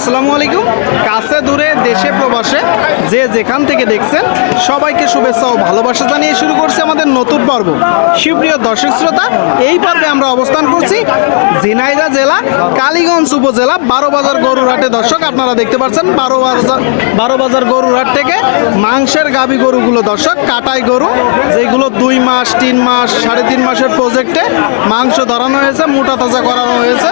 আসসালামু আলাইকুম। কাছে দূরে, দেশে, প্রবাসে যে যেখান থেকে দেখছেন, সবাইকে শুভেচ্ছা ও ভালোবাসা জানিয়ে শুরু করছি আমাদের নতুন পর্ব। সুপ্রিয় দর্শক শ্রোতা, এই পর্বে আমরা অবস্থান করছি ঝিনাইদহ জেলা, কালীগঞ্জ উপজেলা বারো বাজার গরুরহাটে। দর্শক, আপনারা দেখতে পাচ্ছেন বারো বাজার বারো বাজার গরুরহাট থেকে মাংসের গাবি গরুগুলো। দর্শক, কাটাই গরু, যেগুলো দুই মাস, তিন মাস, সাড়ে তিন মাসের প্রজেক্টে মাংস ধরানো হয়েছে, মোটা তাজা করানো হয়েছে,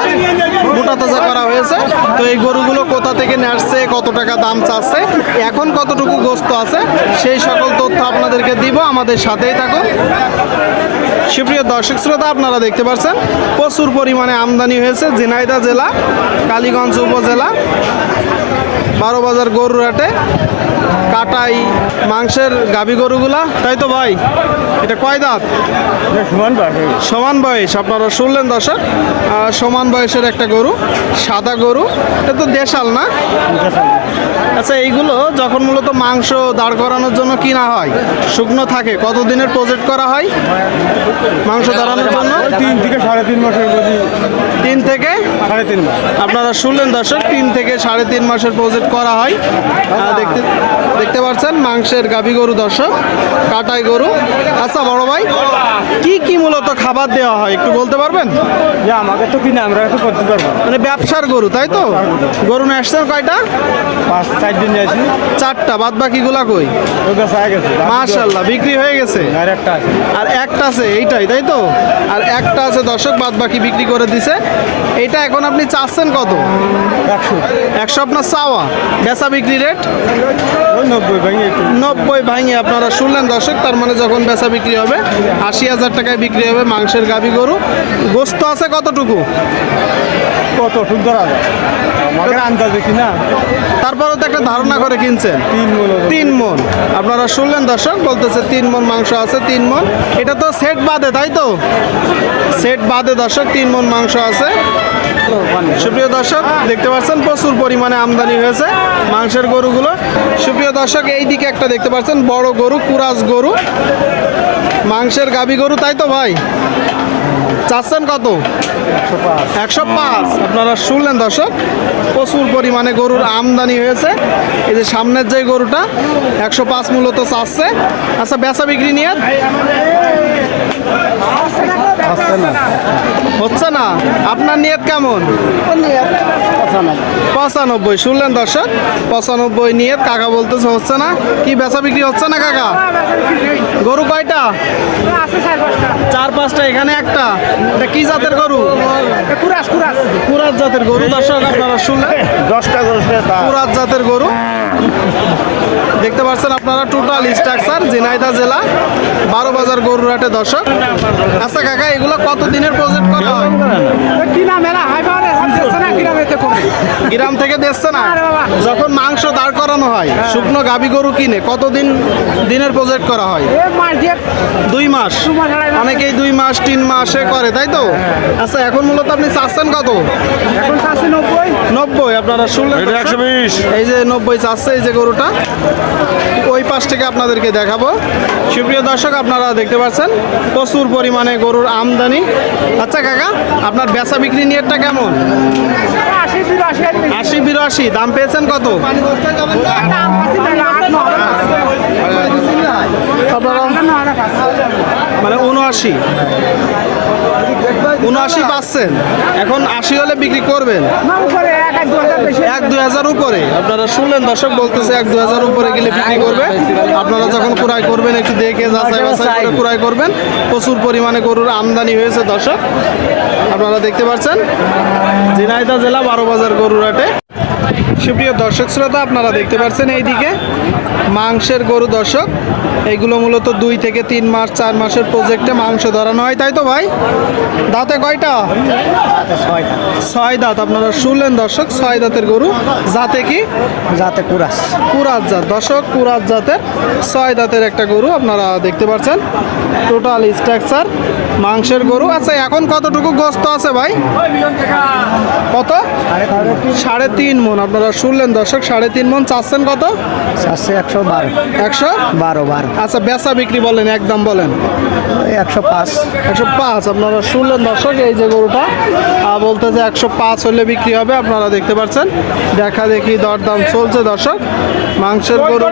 মোটা তাজা করা হয়েছে। তো এই গরুগুলো কোথা থেকে আসছে কত টাকা দাম চাচ্ছে, এখন কতটুকু গোস্ত আছে, সেই সকল তথ্য আপনাদেরকে দিব, আমাদের সাথেই থাকুন। সুপ্রিয় দর্শক শ্রোতা, আপনারা দেখতে পাচ্ছেন, প্রচুর পরিমাণে আমদানি হয়েছে ঝিনাইদা জেলা, কালীগঞ্জ উপজেলা। বারো বাজার গরুরহাটে কাটাই মাংসের গাবি গরুগুলা। তাই তো ভাই? এটা কয় দাঁত? সমান বয়স আপনারা শুনলেন দর্শক? সমান বয়সের একটা গরু সাদা গরু। এটা তো দেশাল না? আচ্ছা এইগুলো যখন মূলত মাংস দাঁড় করানোর জন্য কিনা হয় শুকনো থাকে কতদিনের প্রজেক্ট করা হয় মাংস দাঁড়ানোর জন্য? তিন থেকে সাড়ে তিন মাসের তিন থেকে? সাড়ে তিন মাস। আপনারা শুনলেন দর্শক তিন থেকে সাড়ে তিন মাসের প্রজেক্ট করা হয়। দেখতে দেখতে পাচ্ছেন মাংসের গাভী গরু দর্শক কাটাই গরু। আচ্ছা বড় ভাই কি কি মূলত খাবার দেওয়া হয়? একটু বলতে পারবেন? যে আমাকে তো কিনে আমরা তো করতে পারব। মানে ব্যবসার গরু তাই তো? গরু নিয়ে আসছেন কয়টা? পাঁচ চার দিন চারটা বাদ কই? বেশ হয়ে গেছে মাশাল্লাহ বিক্রি হয়ে গেছে? আর একটা আছে। আর একটা আছে এইটাই তাই তো? আর একটা আছে দর্শক বাদ বাকি বিক্রি করে দিছে। এটা এখন আপনি চাচ্ছেন কত? একশো আপনার চাওয়া। বেচা বিক্রি রেট? নব্বই ভাঙি আপনারা শুনলেন দর্শক তার মানে যখন বেচা বিক্রি হবে আশি হাজার টাকায় বিক্রি হবে মাংসের গাবি গরু। গোস্ত আছে কতটুকু? কত সুন্দর আছে। আমাকে আন্দাজে কিনা তারপরেও তো একটা ধারণা করে কিনছেন। তিন মন। আপনারা শুনলেন দর্শক বলতেছে তিন মন মাংস আছে তিন মন। এটা তো সেট বাদে তাই তো? সেট বাদে দর্শক তিন মন মাংস আছে। সুপ্রিয় দর্শক, দেখতে পাচ্ছেন প্রচুর পরিমাণে আমদানি হয়েছে মাংসের গরুগুলো। সুপ্রিয় দর্শক এই দিকে একটা দেখতে পাচ্ছেন, বড় গরু কুরাজ গরু। মাংসের গাবি গরু, তাই তো ভাই? চাচ্ছেন কত? একশো পাঁচ। আপনারা শুনলেন দর্শক, প্রচুর পরিমাণে গরুর আমদানি হয়েছে। এই যে সামনের যে গরুটা, একশো পাঁচ মূলত চাচ্ছে। আচ্ছা বেচা বিক্রি নিয়ে? আসছে না। হচ্ছে না? আপনার নিয়ত কেমন? পঁচানব্বই। শুনলেন দর্শক পঁচানব্বই নিয়ত কাকা বলতেছে হচ্ছে না। কি বেচা বিক্রি হচ্ছে না কাকা? গরু কয়টা? চার পাঁচটা এখানে একটা। এটা কি জাতের গরু? কুরাজ জাতের গরু দর্শক আপনারা শুনলেন। দশটা করে কুরাজ জাতের গরু। দেখতে পাচ্ছেন আপনারা টোটাল স্ট্রাকচার জিনাইদা জেলা, বারো বাজার গরুরাটে দর্শক। আচ্ছা কাকা, এগুলো কত দিনের প্রজেক্ট করা হয়? গ্রাম থেকে দেখছে না? যখন মাংস দাঁড় করানো হয় শুকনো গাবি গরু কিনে কতদিন দিনের প্রজেক্ট করা হয়? দুই মাস? অনেকেই দুই মাস তিন মাসে করে তাই তো? আচ্ছা এখন মূলত আপনি চাচ্ছেন কত? নব্বই। আপনারা শুনলেন একশো বিশ। এই যে নব্বই চাচ্ছে এই যে গরুটা। ওই পাশ থেকে আপনাদেরকে দেখাবো। সুপ্রিয় দর্শক আপনারা দেখতে পাচ্ছেন প্রচুর পরিমাণে গরুর আমদানি। আচ্ছা কাকা আপনার বেচা বিক্রি নিয়েটা কেমন? আশি বিরাশি দাম পেয়েছেন কত মানে উনআশি উনআশি পাচ্ছেন এখন আশি হলে বিক্রি করবেন। এক দুই হাজার উপরে। আপনারা শুনলেন দর্শক বলতেছে এক দুই হাজার উপরে গেলে বিক্রি করবে। আপনারা যখন ক্রয় করবেন একটু দেখে যাচাই বাছাই করে ক্রয় করবেন। প্রচুর পরিমাণে গরুর আমদানি হয়েছে দর্শক। আপনারা দেখতে পাচ্ছেন জিনাইদা জেলা বারো বাজার গরুর হাটে। সুপ্রিয় দর্শক শ্রোতা, আপনারা দেখতে পাচ্ছেন এইদিকে মাংসের গরু দর্শক। এইগুলো মূলত দুই থেকে তিন মাস, চার মাসের প্রজেক্টে মাংস ধরানো হয়। তাই তো ভাই? দাঁতে কয়টা? ছয় দাঁত। ছয় দাঁত আপনারা শুনলেন দর্শক ছয় দাঁতের গরু জাতে কি? জাতে কুরাস। কুরাত জাত। দর্শক কুরাত জাতের ছয় দাঁতের একটা গরু আপনারা দেখতে পাচ্ছেন। টোটাল স্ট্রাকচার মাংসের গরু। আচ্ছা এখন কতটুকু গস্ত আছে ভাই? কত? সাড়ে তিন মন। আপনারা শুনলেন দর্শক সাড়ে তিন মন। চাচ্ছেন কত? চাচ্ছে একশো বারো। একশো বারো বারো। আচ্ছা বেচা বিক্রি বলেন একদম বলেন। একশো পাঁচ। একশো পাঁচ। আপনারা শুনলেন দর্শক এই যে গরুটা বলতেছে একশো পাঁচ হলে বিক্রি হবে আপনারা দেখতে পাচ্ছেন। দেখা দেখি দরদাম চলছে দর্শক। মাংসের গরু